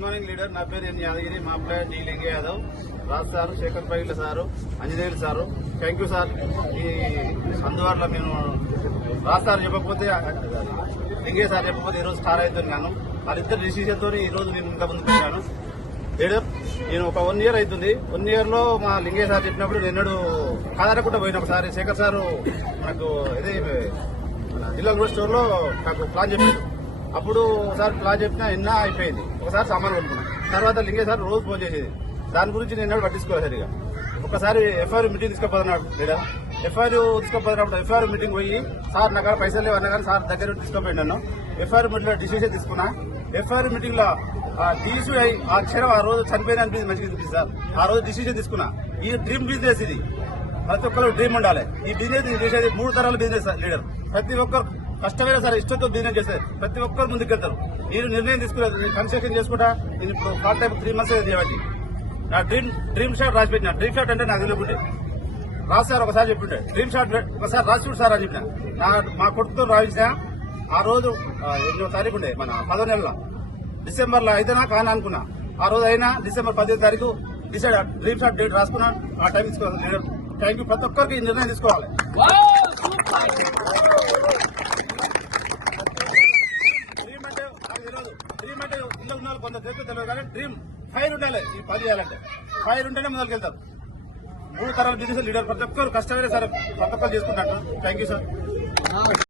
Good morning leader. నా పేరు ఎన్ యాదగిరి. మా player D Linga Yadav, Raj sir, Shekhar Paila sir, Anjaneyulu sir. Thank you sir. ఈ అందువల్ల మేము రాజ్ సార్ చెప్పకపోతే, లింగే సార్ చెప్పకపోతే ఈరోజు స్టార్ అవుతుంది. నేను వాళ్ళిద్దరు డిసిషన్తో ఈరోజు నేను ఇంత ముందుకు వచ్చాను. లీడర్, నేను ఒక 1 year అవుతుంది. 1 year లో మా లింగే సార్ చెప్పినప్పుడు నిన్నడు కాదనకుండా పోయిన ఒకసారి శేఖర్ సారు నాకు ఇదే జిల్లా గ్రోత్ స్టోర్ లో నాకు ప్లాన్ చెప్పాడు. అప్పుడు ఒకసారి ప్లాన్ చెప్పినా నిన్న అయిపోయింది. ఒకసారి సామాన్ కొనుక్కున్నాం. తర్వాత లింగే సార్ రోజు ఫోన్ చేసేది. దాని గురించి నేను పట్టించుకోలేదు సరిగా. ఒకసారి ఎఫ్ఐఆర్ మీటింగ్ తీసుకుపోతున్నాడు లీడర్. ఎఫ్ఐఆర్ తీసుకుపోయినప్పుడు ఎఫ్ఐఆర్ మీటింగ్ పోయి సార్ నా పైసలు లేవు అన్నా కానీ సార్ దగ్గర తీసుకుపోయి నన్ను ఎఫ్ఐఆర్ మీటింగ్ లో డిసిషన్ తీసుకున్నా. ఎఫ్ఐఆర్ మీటింగ్ లో టీసీ అయి ఆ క్షణం ఆ రోజు చనిపోయిన అనిపించింది, మంచిగా అనిపించింది సార్. ఆ రోజు డిసిషన్ తీసుకున్నా. ఈ డ్రీమ్ బిజినెస్ ఇది, ప్రతి ఒక్కరు డ్రీమ్ ఉండాలి. ఈ బిజినెస్ చేసేది 3 తరాల బిజినెస్ లీడర్. ప్రతి ఒక్కరు కష్టమైన సరే ఇష్టంతో బిజినెస్ చేస్తారు. ప్రతి ఒక్కరు ముందుకెళ్తారు. నేను నిర్ణయం తీసుకున్నాను, కన్స్ట్రక్షన్ చేసుకుంటా. నేను ఇప్పుడు పార్ట్ టైం 3 months చేయబట్టి నా డ్రీమ్ షాట్ రాసి పెట్టిన. డ్రీమ్ షాట్ అంటే నాకు తెలియకుంటే రాజు సార్ ఒకసారి చెప్పిండే, డ్రీమ్ షాట్ ఒకసారి రాసి చూడు సార్ అని చెప్పిన. మా కొడుకుతో రాయించిన. ఆ రోజు 8వ తారీఖు ఉండే, మన 10వ నెలలో డిసెంబర్ లో అయితేనా కానా అనుకున్నా. ఆ రోజు అయినా డిసెంబర్ 15వ తారీఖు డిసైడ్ డ్రీమ్ షాట్ డేట్ రాసుకున్నాను. ఆ టైం తీసుకోవాలి. Thank you. ప్రతి ఒక్కరికి ఈ నిర్ణయం తీసుకోవాలి. డ్రీమ్ అంటే నాకు తెలియదు. డ్రీమ్ అంటే ఇంట్లో ఉన్న కొంత తెలియదు కానీ డ్రీమ్ ఫైర్ ఉండాలి. ఈ పని చేయాలంటే ఫైర్ ఉంటేనే ముందుకెళ్తారు. 3 తరాల బిజినెస్ లీడర్ ప్రతి ఒక్కరు కష్టమైన సరే ప్రతి ఒక్కరు చేసుకుంటారు. Thank you sir.